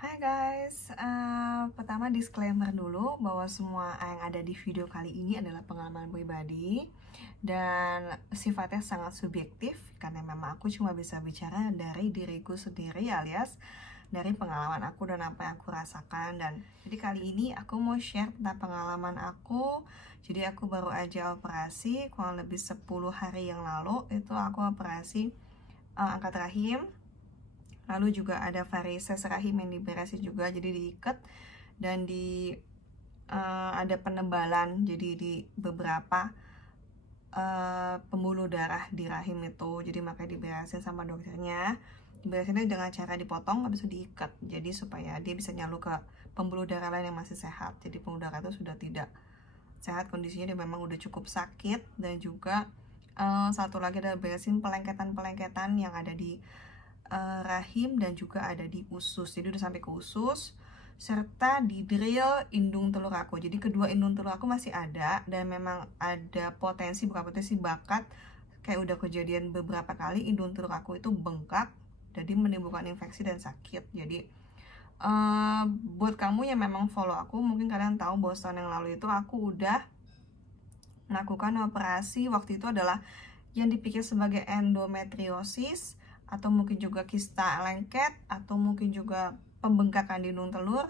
Hai guys, pertama disclaimer dulu bahwa semua yang ada di video kali ini adalah pengalaman pribadi dan sifatnya sangat subjektif karena memang aku cuma bisa bicara dari diriku sendiri alias dari pengalaman aku dan apa yang aku rasakan. Dan jadi kali ini aku mau share tentang pengalaman aku. Jadi aku baru aja operasi kurang lebih 10 hari yang lalu. Itu aku operasi angkat rahim. Lalu juga ada varises rahim yang diberesin juga, jadi diikat dan ada penebalan, jadi di beberapa pembuluh darah di rahim itu, jadi makanya diberesin sama dokternya. Diberesinnya dengan cara dipotong, habis itu diikat, jadi supaya dia bisa nyalur ke pembuluh darah lain yang masih sehat. Jadi pembuluh darah itu sudah tidak sehat kondisinya, dia memang udah cukup sakit. Dan juga satu lagi adalah beresin pelengketan-pelengketan yang ada di rahim dan juga ada di usus, jadi udah sampai ke usus, serta di drill indung telur aku. Jadi kedua indung telur aku masih ada dan memang ada potensi, bukan potensi, bakat, kayak udah kejadian beberapa kali indung telur aku itu bengkak, jadi menimbulkan infeksi dan sakit. Jadi buat kamu yang memang follow aku, mungkin kalian tahu bahwa tahun yang lalu itu aku udah melakukan operasi. Waktu itu adalah yang dipikir sebagai endometriosis, atau mungkin juga kista lengket, atau mungkin juga pembengkakan di indung telur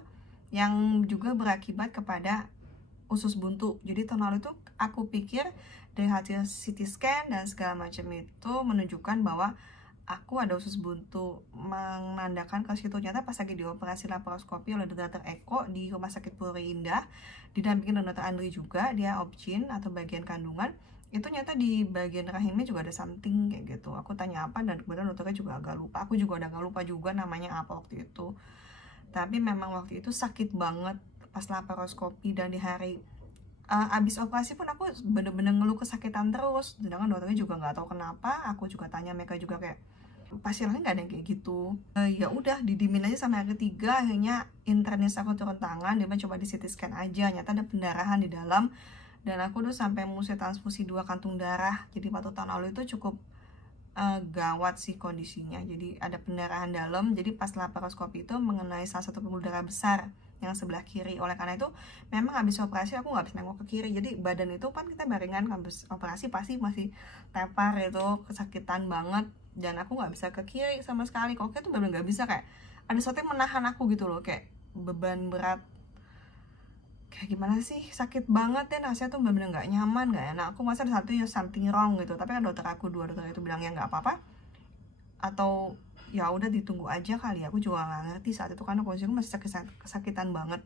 yang juga berakibat kepada usus buntu. Jadi tahun lalu itu aku pikir dari hasil CT scan dan segala macam itu menunjukkan bahwa aku ada usus buntu, menandakan ke situ. Ternyata pas lagi dioperasi laparoskopi oleh dokter Eko di Rumah Sakit Puri Indah, didampingin dokter Andri juga, dia obgyn atau bagian kandungan, itu nyata di bagian rahimnya juga ada something kayak gitu. Aku tanya apa dan kemudian dokternya juga agak lupa. Aku juga udah agak lupa juga namanya apa waktu itu. Tapi memang waktu itu sakit banget pas laparoskopi, dan di hari abis operasi pun aku bener-bener ngeluh kesakitan terus. Sedangkan dokternya juga nggak tahu kenapa. Aku juga tanya mereka juga kayak pasien lain nggak ada yang kayak gitu. Ya udah didimin aja sampai hari ketiga. Akhirnya internis aku turun tangan, dia coba di CT scan aja, nyata ada pendarahan di dalam. Dan aku tuh sampai mesti transfusi 2 kantung darah. Jadi waktu tahun lalu itu cukup gawat sih kondisinya. Jadi ada pendarahan dalam. Jadi pas laparoskopi itu mengenai salah satu pembuluh darah besar yang sebelah kiri. Oleh karena itu memang habis operasi aku nggak bisa nengok ke kiri. Jadi badan itu kan kita baringan, habis operasi pasti masih tepar, itu kesakitan banget. Dan aku nggak bisa ke kiri sama sekali. Kok itu benar-benar nggak bisa, kayak ada sesuatu yang menahan aku gitu loh, kayak beban berat. Kayak gimana sih, sakit banget ya, rasanya tuh bener-bener nggak nyaman, nggak enak. Aku masa ada satu ya something wrong gitu, tapi kan dua dokter itu bilang ya nggak apa-apa, atau ya udah ditunggu aja kali ya. Aku juga nggak ngerti saat itu karena kondisiku masih kesakitan banget.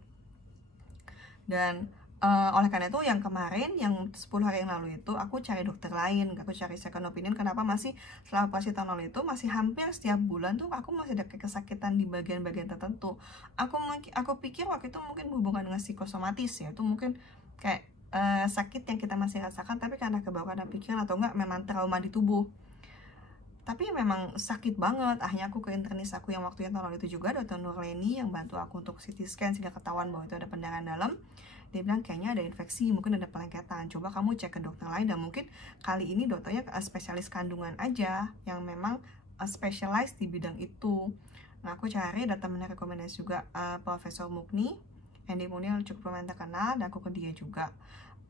Dan oleh karena itu yang kemarin, yang 10 hari yang lalu itu aku cari dokter lain, aku cari second opinion. Kenapa masih setelah operasi tahun lalu itu masih hampir setiap bulan tuh aku masih ada kesakitan di bagian-bagian tertentu. Aku pikir waktu itu mungkin berhubungan dengan psikosomatis ya, itu mungkin kayak sakit yang kita masih rasakan, tapi karena kebawa karena pikiran atau enggak memang trauma di tubuh. Tapi memang sakit banget. Akhirnya aku ke internis aku yang waktu yang tahun lalu itu juga, Dr. Nurleni, yang bantu aku untuk CT scan sehingga ketahuan bahwa itu ada pendarahan dalam. Dia bilang kayaknya ada infeksi, mungkin ada pelengketan, coba kamu cek ke dokter lain. Dan mungkin kali ini dokternya spesialis kandungan aja yang memang specialized di bidang itu. Nah aku cari, dan temennya rekomendasi juga Profesor Mukni, Andy Mukni cukup lumayan terkenal, dan aku ke dia juga.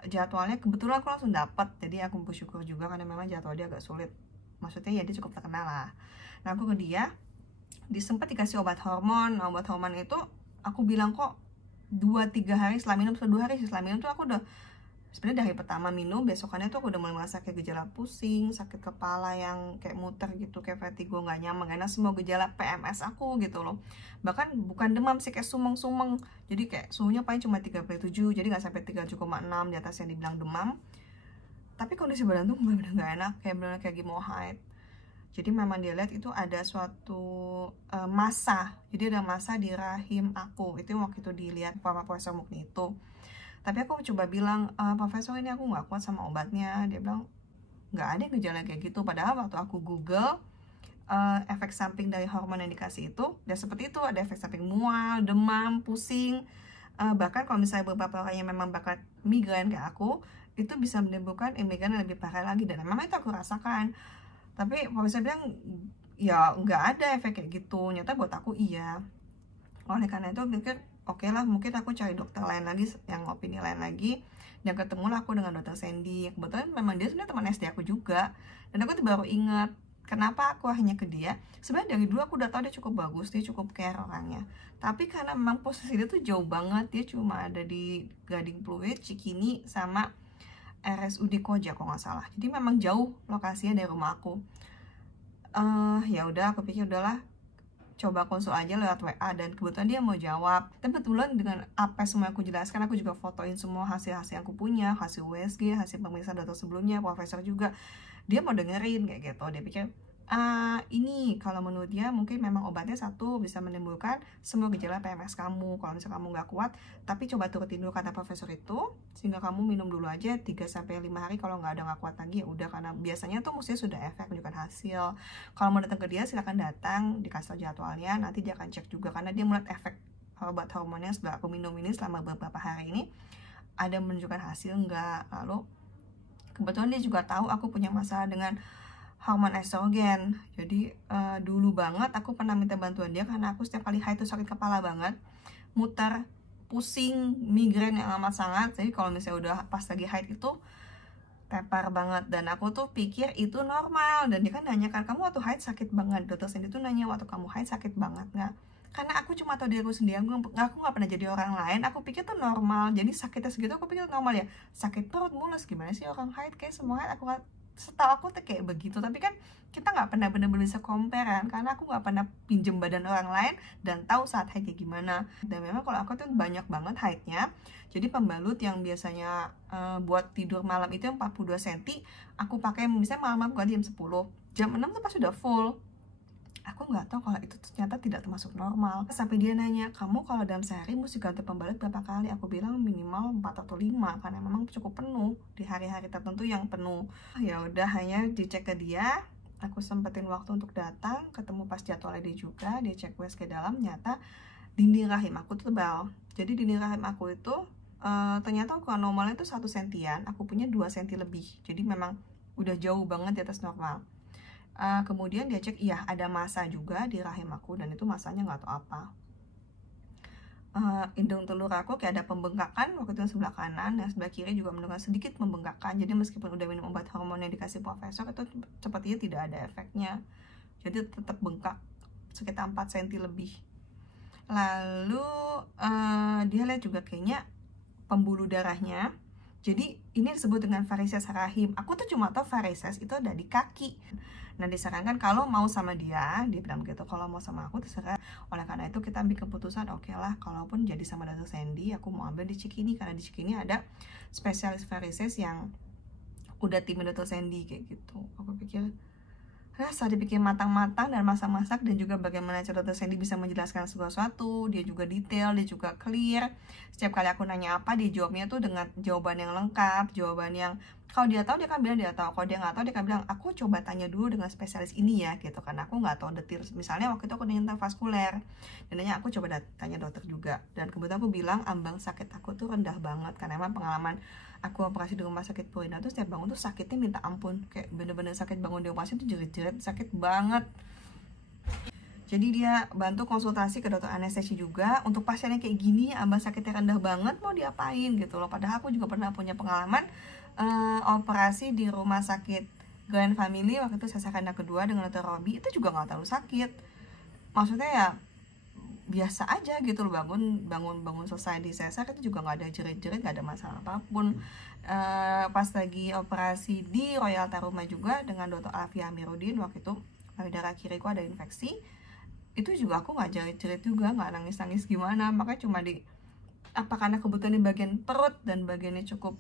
Jadwalnya kebetulan aku langsung dapat, jadi aku bersyukur juga karena memang jadwal dia agak sulit. Maksudnya ya dia cukup terkenal lah. Nah aku ke dia, sempat dikasih obat hormon. Nah, obat hormon itu aku bilang kok 2-3 hari setelah minum, 2 hari setelah minum tuh aku udah, sebenarnya dari pertama minum besokannya tuh aku udah mulai merasa kayak gejala pusing, sakit kepala yang kayak muter gitu, kayak vertigo, nggak nyaman, karena semua gejala PMS aku gitu loh. Bahkan bukan demam sih, kayak sumeng-sumeng. Jadi kayak suhunya paling cuma 37, jadi nggak sampai 37,6 di atas yang dibilang demam. Tapi kondisi badan tuh bener-bener gak enak, kayak bener kayak mau haid. Jadi memang dia lihat itu ada suatu massa. Jadi ada massa di rahim aku. Itu waktu itu dilihat sama Profesor Mukni itu. Tapi aku coba bilang, Profesor ini aku gak kuat sama obatnya. Dia bilang gak ada gejala kayak gitu. Padahal waktu aku Google efek samping dari hormon yang dikasih itu, dan seperti itu, ada efek samping mual, demam, pusing. Bahkan kalau misalnya beberapa orang yang memang bakal migrain kayak aku, itu bisa menimbulkan migrain yang lebih parah lagi. Dan memang itu aku rasakan. Tapi kalau misalnya bilang ya nggak ada efek kayak gitu, nyata buat aku iya. Oleh karena itu pikir oke lah, mungkin aku cari dokter lain lagi yang opini lain lagi, dan ketemulah aku dengan dokter Sandy. Kebetulan memang dia sebenarnya teman SD aku juga, dan aku tuh baru ingat kenapa aku akhirnya ke dia. Sebenarnya dari dulu aku udah tahu dia cukup bagus, dia cukup care orangnya, tapi karena memang posisi dia tuh jauh banget, dia cuma ada di Gading Pluit, Cikini, sama RSUD Koja kalau nggak salah. Jadi memang jauh lokasinya dari rumah aku. Ya udah, aku pikir udahlah, coba konsul aja lewat WA, dan kebetulan dia mau jawab. Dan kebetulan dengan apa semua aku jelaskan, aku juga fotoin semua hasil-hasil yang aku punya, hasil USG, hasil pemeriksaan dokter sebelumnya, profesor juga. Dia mau dengerin kayak gitu. Dia pikir, ini kalau menurut dia mungkin memang obatnya satu bisa menimbulkan semua gejala PMS kamu. Kalau misalnya kamu nggak kuat, tapi coba turutin dulu kata profesor itu, sehingga kamu minum dulu aja 3-5 hari. Kalau nggak kuat lagi ya udah, karena biasanya tuh mestinya sudah efek menunjukkan hasil. Kalau mau datang ke dia silakan datang, dikasih tahu jadwalnya, nanti dia akan cek juga, karena dia melihat efek obat hormonnya setelah aku minum ini selama beberapa hari ini ada menunjukkan hasil nggak. Lalu kebetulan dia juga tahu aku punya masalah dengan hormon estrogen. Jadi dulu banget aku pernah minta bantuan dia karena aku setiap kali haid tuh sakit kepala banget, muter, pusing, migrain yang amat sangat. Jadi kalau misalnya udah pas lagi haid itu tepar banget, dan aku tuh pikir itu normal. Dan dia kan nanya kan, kamu waktu haid sakit banget? Dokter Sandy tuh nanya, waktu kamu haid sakit banget nggak? Karena aku cuma tahu diri aku sendiri, aku nggak pernah jadi orang lain, aku pikir tuh normal. Jadi sakitnya segitu aku pikir normal ya, sakit perut mulus gimana sih orang haid, kayak semua haid aku, setahu aku tuh kayak begitu. Tapi kan kita nggak pernah benar-benar bisa compare kan, karena aku nggak pernah pinjem badan orang lain dan tahu saat haid kayak gimana. Dan memang kalau aku tuh banyak banget haidnya. Jadi pembalut yang biasanya buat tidur malam itu yang 42 cm, aku pakai misalnya malam-malam ganti jam 10, jam 6 tuh pas sudah full. Aku nggak tahu kalau itu ternyata tidak termasuk normal. Sampai dia nanya, kamu kalau dalam sehari mesti ganti pembalut berapa kali? Aku bilang minimal 4 atau 5, karena memang cukup penuh di hari-hari tertentu yang penuh. Ya udah, hanya dicek ke dia. Aku sempetin waktu untuk datang, ketemu pas jadwalnya dia juga. Dia cek USG dalam, ternyata dinding rahim aku tebal. Jadi dinding rahim aku itu ternyata ukuran normalnya itu 1 sentian, aku punya 2 senti lebih. Jadi memang udah jauh banget di atas normal. Kemudian dia cek, iya ada massa juga di rahim aku, dan itu massanya nggak tahu apa. Indung telur aku kayak ada pembengkakan waktu itu sebelah kanan, dan sebelah kiri juga menunjukkan sedikit pembengkakan. Jadi meskipun udah minum obat hormon yang dikasih profesor, itu sepertinya tidak ada efeknya. Jadi tetap bengkak sekitar 4 cm lebih. Lalu dia lihat juga kayaknya pembuluh darahnya. Jadi ini disebut dengan varises rahim. Aku tuh cuma tahu varises itu ada di kaki. Nah, disarankan kalau mau sama dia bilang gitu, kalau mau sama aku terserah. Oleh karena itu kita ambil keputusan, oke lah, kalaupun jadi sama dokter Sandy, aku mau ambil di Cikini, karena di Cikini ada spesialis varises yang udah tim dokter Sandy kayak gitu. Aku pikir, saat dipikir matang-matang dan masak-masak, dan juga bagaimana cara dokter Sandy bisa menjelaskan segala sesuatu, dia juga detail, dia juga clear. Setiap kali aku nanya apa, dia jawabnya tuh dengan jawaban yang lengkap, jawaban yang kalau dia tahu dia kan bilang dia tahu, kalau dia nggak tahu dia kan bilang aku coba tanya dulu dengan spesialis ini ya gitu. Karena aku nggak tahu detail. Misalnya waktu itu aku nanya tentang vaskuler, dan nanya aku coba tanya dokter juga, dan kebetulan aku bilang ambang sakit aku tuh rendah banget, karena emang pengalaman aku operasi di rumah sakit Purina tuh setiap bangun tuh sakitnya minta ampun, kayak bener-bener sakit bangun di operasi tuh jerit-jerit, sakit banget. Jadi dia bantu konsultasi ke dokter anestesi juga untuk pasien yang kayak gini, ambang sakitnya rendah banget, mau diapain gitu loh. Padahal aku juga pernah punya pengalaman operasi di rumah sakit Grand Family waktu itu sesar anak kedua dengan dokter Robi, itu juga nggak terlalu sakit. Maksudnya ya biasa aja gitu loh, bangun selesai di sesar itu juga nggak ada jerit-jerit, nggak ada masalah apapun. Pas lagi operasi di Royal Taruma juga dengan dokter Alfia Amiruddin, waktu itu payudara kiriku ada infeksi, itu juga aku nggak jerit-jerit juga, nggak nangis-nangis gimana. Makanya cuma apa karena kebetulan di bagian perut dan bagiannya cukup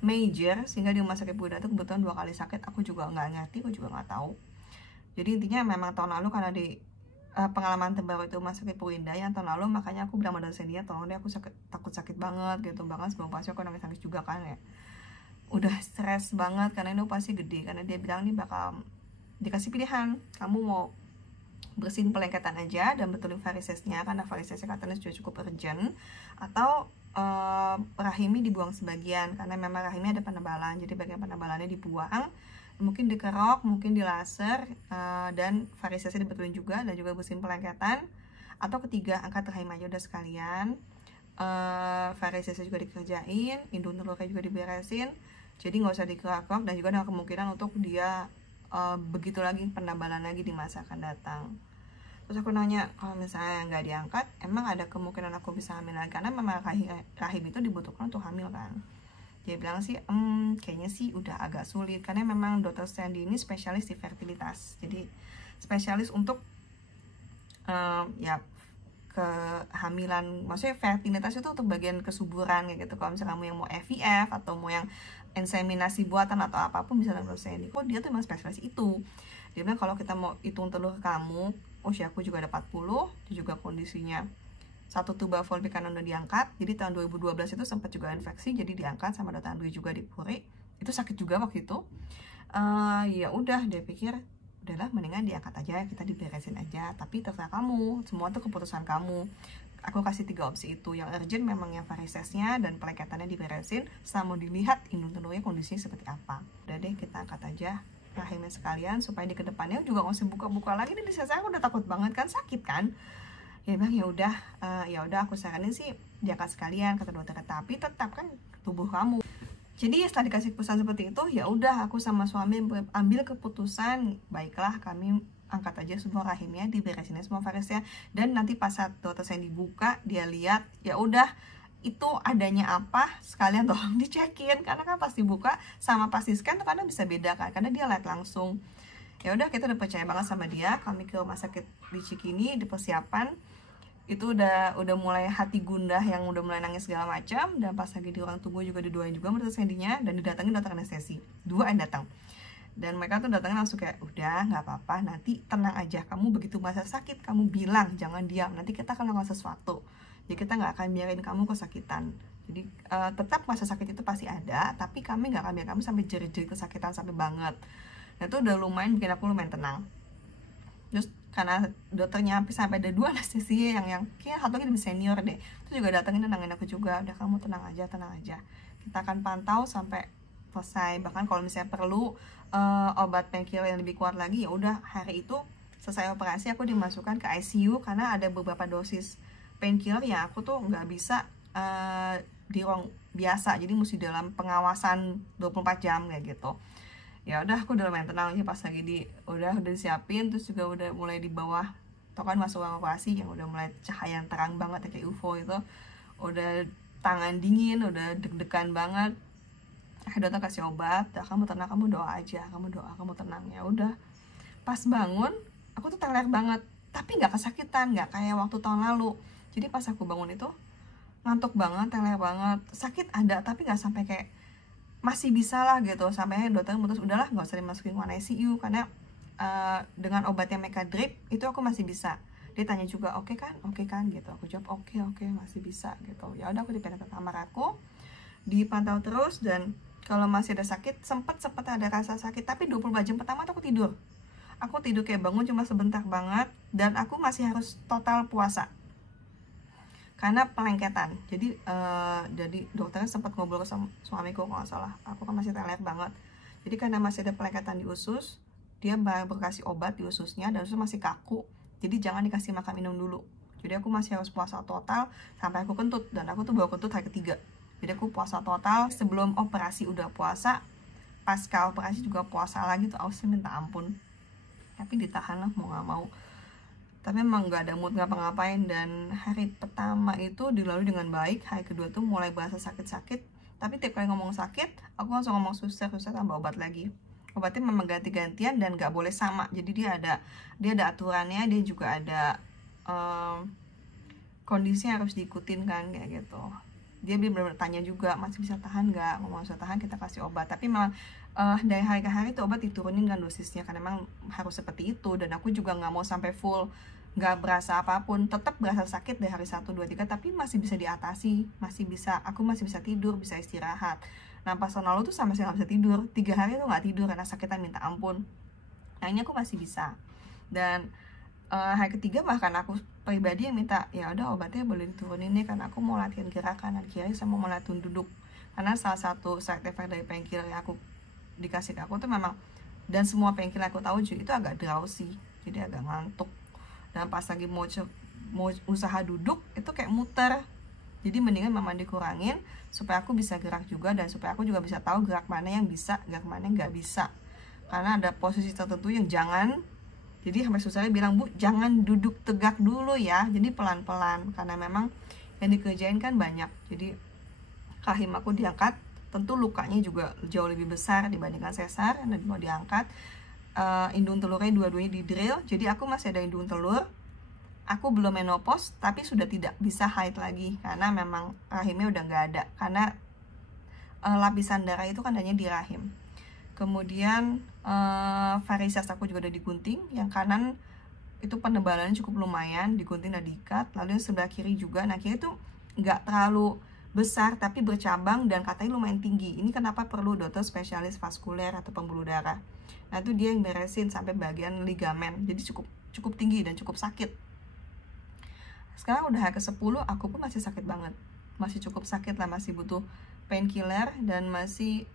major, sehingga di rumah sakit Purina itu kebetulan 2 kali sakit. Aku juga nggak ngerti, aku juga nggak tahu. Jadi intinya memang tahun lalu karena di pengalaman terbaru itu rumah sakit Purina yang tahun lalu, makanya aku bilang sama dosen dia, tolong deh, aku takut sakit banget gitu. Bahkan sebelum operasi aku nangis-nangis juga kan ya, udah stres banget karena ini operasi gede. Karena dia bilang ini bakal dikasih pilihan, kamu mau bersihin pelengketan aja dan betulin varisesnya, karena varisesnya katanya sudah cukup urgent, atau rahimnya dibuang sebagian, karena memang rahimnya ada penebalan. Jadi bagian penebalannya dibuang, mungkin dikerok, mungkin di laser, dan varisesnya dibetulin juga, dan juga bersihin pelengketan, Atau ketiga, angkat rahim aja udah sekalian. Varisesnya juga dikerjain, indung telurnya juga diberesin, jadi nggak usah dikerak-kerak, dan juga ada kemungkinan untuk dia begitu lagi, penambalan lagi di masa akan datang. Terus aku nanya, kalau misalnya nggak diangkat, emang ada kemungkinan aku bisa hamil lagi? Karena memang rahim itu dibutuhkan untuk hamil kan. Dia bilang sih, kayaknya sih udah agak sulit, karena memang dokter Sandy ini spesialis di fertilitas, jadi spesialis untuk ya kehamilan, maksudnya fertilitas itu untuk bagian kesuburan kayak gitu. Kalau misalnya kamu yang mau IVF atau mau yang inseminasi buatan atau apapun bisa dokter Sandy. Kok dia tuh memang spesialis itu. Dia bilang kalau kita mau hitung telur kamu, usiaku juga ada 40, juga kondisinya satu tuba Volvic kanan udah diangkat. Jadi tahun 2012 itu sempat juga infeksi, jadi diangkat sama dokter Andri juga di Puri. Itu sakit juga waktu itu. Ya udah, dia pikir udahlah mendingan diangkat aja, kita diberesin aja, tapi terserah kamu, semua tuh keputusan kamu. Aku kasih 3 opsi itu. Yang urgent memang yang varisesnya dan pelekatannya diberesin, sama dilihat indung telurnya kondisinya seperti apa. Udah deh, kita angkat aja rahimnya sekalian, supaya di kedepannya juga nggak usah buka-buka lagi. Dan di saya udah takut banget kan, sakit kan. Ya bang, ya udah aku saranin sih diangkat sekalian kata dokter, tapi tetap kan tubuh kamu. Jadi setelah dikasih keputusan seperti itu, ya udah aku sama suami ambil keputusan, baiklah kami angkat aja semua rahimnya, diberesinnya semua varisnya, dan nanti pas saat dokter saya dibuka, dia lihat, ya udah itu adanya apa, sekalian tolong dicekin, karena kan pas dibuka sama pas di scan tuh karena bisa beda kan, karena dia lihat langsung. Ya udah, kita udah percaya banget sama dia. Kami ke rumah sakit di Cikini, di persiapan itu udah mulai hati gundah, yang udah mulai nangis segala macam. Dan pas lagi di ruang tunggu juga didoain juga menurut Sandy-nya, dan didatengin dokter anestesi, 2 yang datang. Dan mereka tuh datangnya langsung kayak, udah nggak apa-apa, nanti tenang aja, kamu begitu masa sakit kamu bilang, jangan diam, nanti kita akan lakukan sesuatu, jadi kita nggak akan biarin kamu kesakitan. Jadi tetap masa sakit itu pasti ada, tapi kami nggak akan biarin kamu sampai jerit-jerit kesakitan sampai banget. Nah itu udah lumayan bikin aku lumayan tenang. Terus karena dokternya sampai ada 2 anestesi, yang kayak satu lagi lebih senior deh, itu juga datangin nenangin aku juga, udah kamu tenang aja, kita akan pantau sampai selesai. Bahkan kalau misalnya perlu obat painkiller yang lebih kuat lagi, ya udah hari itu selesai operasi aku dimasukkan ke ICU, karena ada beberapa dosis painkiller ya aku tuh nggak bisa di ruang biasa, jadi mesti dalam pengawasan 24 jam kayak gitu. Ya udah, aku udah lumayan tenang aja pas lagi udah disiapin. Terus juga udah mulai di bawah, tau kan masuk ruang operasi yang udah mulai cahaya yang terang banget ya, kayak UFO itu, udah tangan dingin, udah deg-degan banget. Dokter kasih obat, kamu tenang, kamu doa aja, kamu tenang. Ya udah, pas bangun aku tuh teler banget, tapi nggak kesakitan, nggak kayak waktu tahun lalu. Jadi pas aku bangun itu ngantuk banget, teler banget, sakit ada tapi nggak sampai kayak, masih bisa lah gitu. Sampai dokter mutus udahlah nggak usah dimasukin ke ICU, karena dengan obatnya Meka drip itu aku masih bisa. Dia tanya juga oke kan gitu, aku jawab oke masih bisa gitu. Ya udah, aku dipindah ke kamar aku, dipantau terus. Dan kalau masih ada sakit, sempat ada rasa sakit, tapi 24 jam pertama tuh aku tidur kayak bangun cuma sebentar banget. Dan aku masih harus total puasa karena pelengketan. Jadi dokternya sempat ngobrol sama suamiku kalau nggak salah, aku kan masih teler banget. Jadi karena masih ada pelengketan di usus, dia baru kasih obat di ususnya, dan usus masih kaku, jadi jangan dikasih makan minum dulu. Jadi aku masih harus puasa total sampai aku kentut, dan aku tuh baru kentut hari ketiga. Jadi aku puasa total, sebelum operasi udah puasa, pasca operasi juga puasa lagi tuh, ausnya minta ampun. Tapi ditahan lah, mau nggak mau. Tapi memang nggak ada mood ngapa-ngapain. Dan hari pertama itu dilalui dengan baik. Hari kedua tuh mulai berasa sakit-sakit, tapi tiap kali ngomong sakit aku langsung ngomong susah tambah obat lagi. Obatnya memang ganti-gantian dan nggak boleh sama, jadi dia ada aturannya, dia juga ada kondisi harus diikutin kan kayak gitu. Dia benar-benar tanya juga, masih bisa tahan nggak, ngomong bisa tahan kita kasih obat. Tapi memang dari hari ke hari tuh obat diturunin kan dosisnya, karena memang harus seperti itu. Dan aku juga nggak mau sampai full nggak berasa apapun, tetap berasa sakit dari hari 1, 2, 3, tapi masih bisa diatasi, aku masih bisa tidur, bisa istirahat. Nah pas tahun lalu tuh sama sekali nggak bisa tidur, 3 hari tuh nggak tidur karena sakitnya minta ampun. Nah ini aku masih bisa. Dan hari ketiga bahkan aku pribadi yang minta, ya udah obatnya boleh diturunin nih, karena aku mau latihan gerak kanan kiri sama mau latihan duduk. Karena salah satu side effect dari painkiller yang aku dikasih ke aku tuh memang, dan semua painkiller aku tahu juga itu agak drowsy, jadi agak ngantuk. Dan pas lagi mau mau usaha duduk itu kayak muter. Jadi mendingan memang dikurangin supaya aku bisa gerak juga, dan supaya aku juga bisa tahu gerak mana yang bisa, gerak mana yang nggak bisa. Karena ada posisi tertentu yang jangan, jadi sampai susahnya bilang, Bu, jangan duduk tegak dulu ya, jadi pelan-pelan, karena memang yang dikerjain kan banyak. Jadi rahim aku diangkat, tentu lukanya juga jauh lebih besar dibandingkan sesar, dan mau diangkat. Indung telurnya dua-duanya di drill, jadi aku masih ada indung telur. Aku belum menopause, tapi sudah tidak bisa haid lagi, karena memang rahimnya udah nggak ada, karena lapisan darah itu kan hanya di rahim. Kemudian varises aku juga udah digunting, yang kanan itu penebalannya cukup lumayan, digunting dan diikat. Lalu yang sebelah kiri juga, nah kiri itu nggak terlalu besar tapi bercabang dan katanya lumayan tinggi. Ini kenapa perlu dokter spesialis vaskuler atau pembuluh darah. Nah itu dia yang beresin sampai bagian ligamen, jadi cukup tinggi dan cukup sakit. Sekarang udah hari ke-10, aku pun masih sakit banget, masih cukup sakit lah, masih butuh painkiller, dan masih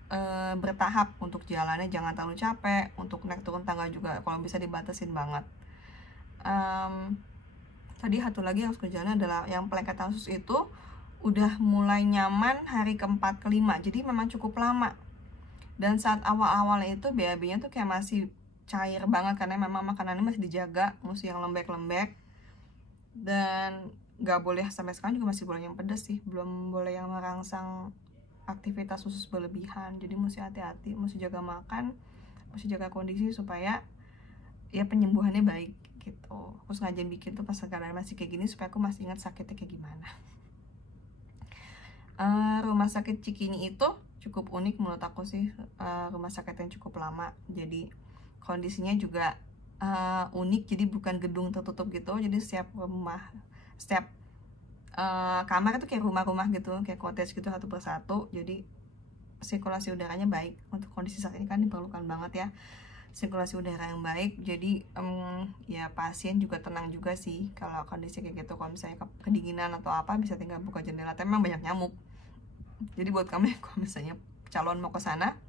bertahap untuk jalannya, jangan terlalu capek. Untuk naik turun tangga juga kalau bisa dibatasin banget. Tadi satu lagi yang harus kerjaannya adalah yang pelekatan usus itu udah mulai nyaman hari ke-4 ke-5, jadi memang cukup lama. Dan saat awal-awal itu BAB-nya tuh kayak masih cair banget, karena memang makanannya masih dijaga, mesti yang lembek-lembek, dan nggak boleh, sampai sekarang juga masih boleh yang pedas sih, belum boleh yang merangsang aktivitas usus berlebihan. Jadi mesti hati-hati, mesti jaga makan, mesti jaga kondisi supaya ya penyembuhannya baik gitu. Aku sengaja bikin tuh pas keadaan masih kayak gini supaya aku masih ingat sakitnya kayak gimana. Rumah sakit Cikini itu cukup unik menurut aku sih, rumah sakit yang cukup lama, jadi kondisinya juga unik. Jadi bukan gedung tertutup gitu, jadi setiap kamar itu kayak rumah-rumah gitu, kayak cottage gitu, satu persatu. Jadi sirkulasi udaranya baik. Untuk kondisi saat ini kan diperlukan banget ya sirkulasi udara yang baik. Jadi ya pasien juga tenang juga sih kalau kondisi kayak gitu. Kalau misalnya kedinginan atau apa, bisa tinggal buka jendela. Tapi memang banyak nyamuk. Jadi buat kamu kalau misalnya calon mau ke sana,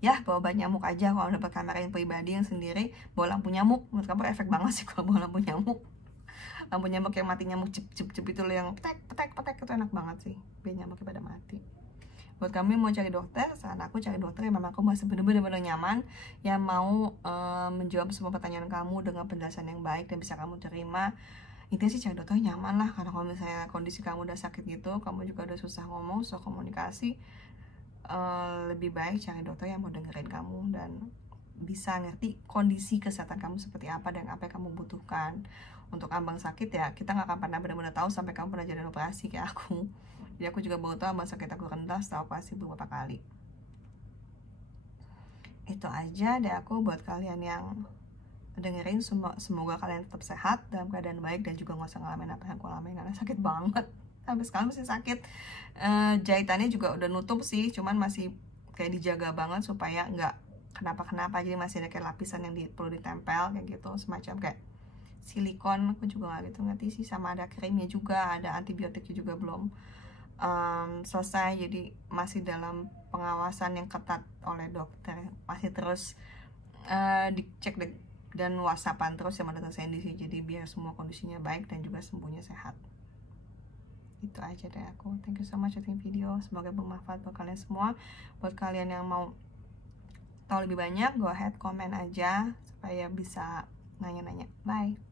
ya bawa obat nyamuk aja. Kalau dapat kamar yang pribadi yang sendiri, bawa lampu nyamuk. Menurut kamu efek banget sih kalau bawa lampu nyamuk. Lampu nyamuk yang mati nyamuk cep itu loh, yang petek itu enak banget sih, biar nyamuknya pada mati. Buat kamu yang mau cari dokter, saran aku cari dokter yang memang kamu masih bener-bener nyaman, yang mau menjawab semua pertanyaan kamu dengan penjelasan yang baik dan bisa kamu terima. Intinya sih cari dokter yang nyaman lah, karena kalau misalnya kondisi kamu udah sakit gitu, kamu juga udah susah ngomong, susah komunikasi, lebih baik cari dokter yang mau dengerin kamu dan bisa ngerti kondisi kesehatan kamu seperti apa dan apa yang kamu butuhkan. Untuk ambang sakit ya, kita nggak akan pernah benar-benar tahu sampai kamu pernah jadi operasi kayak aku. Jadi aku juga baru tahu ambang sakit aku rendah setelah operasi beberapa kali. Itu aja deh aku buat kalian yang dengerin. Semoga kalian tetap sehat, dalam keadaan baik, dan juga nggak usah ngalamin apa yang aku alamin, karena sakit banget. Sampai sekarang masih sakit. Jahitannya juga udah nutup sih, cuman masih kayak dijaga banget supaya nggak kenapa-kenapa. Jadi masih ada kayak lapisan yang perlu ditempel kayak gitu, semacam kayak silikon. Aku juga nggak gitu ngerti sih. Sama ada krimnya juga, ada antibiotiknya juga belum selesai. Jadi masih dalam pengawasan yang ketat oleh dokter, masih terus dicek dan whatsappan terus sama dokter Sandy sih. Jadi biar semua kondisinya baik dan juga sembuhnya sehat. Itu aja deh aku. Thank you so much watching video, semoga bermanfaat buat kalian semua. Buat kalian yang mau tahu lebih banyak, go ahead komen aja supaya bisa nanya-nanya. Bye.